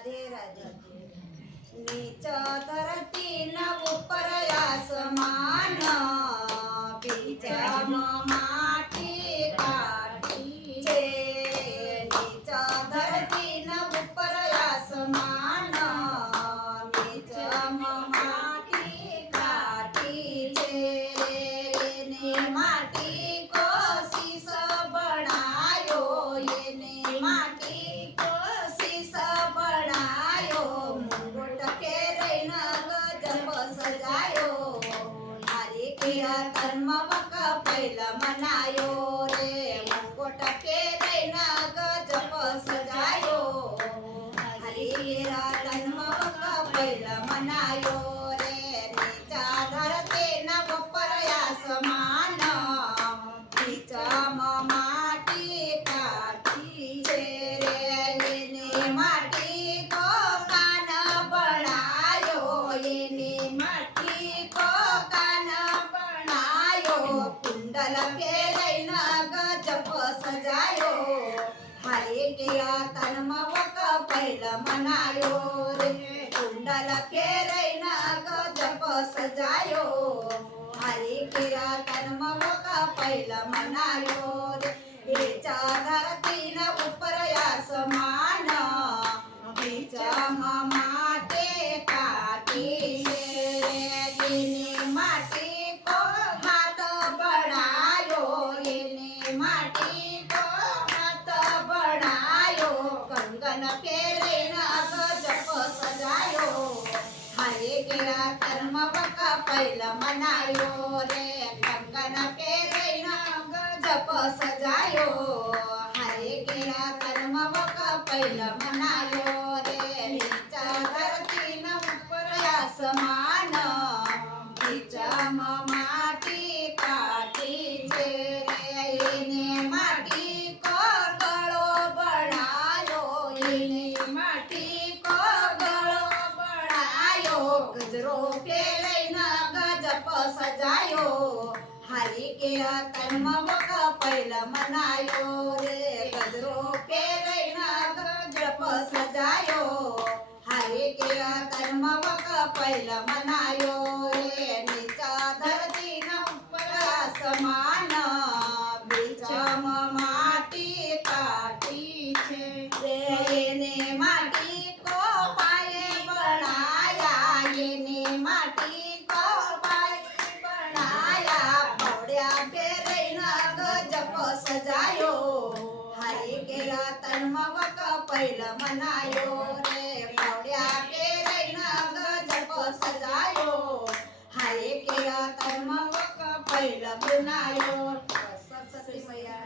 राधे राधे। नीच धरती न ऊपर आसमान, बीच माटी काटी छे। नीच धरती न ऊपर आसमान, बीच माटी काटी छे। ने माटी कोशिश बनायो, ने माटी कोशिश बनायो। मुकुट के रैन गजब सजायो, हरि कीर्तन मवक पहिला मनायो रे। मुकुट के रैन गजब सजायो, हरि कीर्तन मवक पहिला मनायो रे। नीचा धरती न ऊपर आसमान, बीच माटी काटी छे रे। ने माटी को कान बनायो, ने माटी को कान बनायो। कुंडल के रैन गजब सजायो, हरि कीर्तन मवक पहिला मनायो रे। कुंडल के रैन गजब सजायो, हरि कीर्तन मवक पहिला मनायो रे। बीच धरती न ऊपर आसमान, बीच माटी काटी छे रे। ने माटी को हाथ बनायो, ने माटी को हाथ बनायो। कंगन के रैन गजब सजायो, हरि कीर्तन मवक पहिला मनायो रे। कंगन के रैन गजब सजायो, हरि कीर्तन मवक पहिला मनायो रे। नीच धरती न ऊपर आसमान, बीच माटी काटी छे रे। ने माटी को गळो बनायो, ने माटी को गळो बनायो। गजरो के रैन गजब सजायो, हरि कीर्तन मवक पहिला मनायो रे। गजरो के रैन गजब सजायो, हरि कीर्तन मवक पहिला मनायो रे। नीचा धरती न ऊपर आसमान, बीच माटी काटी छे रे। ने माटी को पाए बनाया, ने माटी को पाए बनाया। पौड़िया के रैन गजब सजायो, हरि कीर्तन मवक पहिला मनायो रे। पौड़िया के रैन गजब सजायो, हरि कीर्तन मवक पहिला मनायो। सरस्वती मैया।